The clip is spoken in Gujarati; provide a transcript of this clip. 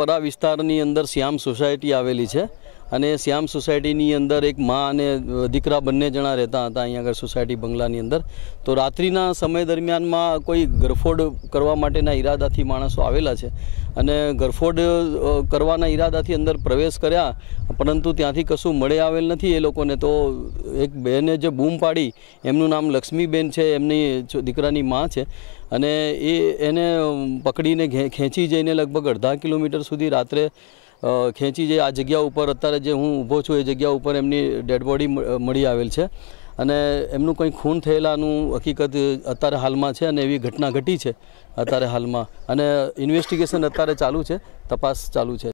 પરા વિસ્તારની અંદર શ્યામ સોસાયટી આવેલી છે અને શ્યામ સોસાયટીની અંદર એક મા અને દીકરા બંને જણા રહેતા હતા અહીંયા આગળ સોસાયટી બંગલાની અંદર। તો રાત્રિના સમય દરમિયાનમાં કોઈ ગરફોડ કરવા માટેના ઈરાદાથી માણસો આવેલા છે અને ગરફોડ કરવાના ઈરાદાથી અંદર પ્રવેશ કર્યા, પરંતુ ત્યાંથી કશું મળી આવેલ નથી એ લોકોને। તો એક બહેને જે બૂમ પાડી, એમનું નામ લક્ષ્મીબેન છે, એમની દીકરાની મા છે, અને એને પકડીને ખેંચી જઈને લગભગ અડધા કિલોમીટર સુધી રાત્રે ખેંચી જઈ આ જગ્યા ઉપર અત્યારે જે હું ઊભો છું એ જગ્યા ઉપર એમની ડેડ બોડી મળી આવેલ છે અને એમનું કંઈ ખૂન થયેલાનું હકીકત અત્યારે હાલમાં છે અને એવી ઘટના ઘટી છે અત્યારે હાલમાં, અને ઇન્વેસ્ટિગેશન અત્યારે ચાલુ છે, તપાસ ચાલુ છે।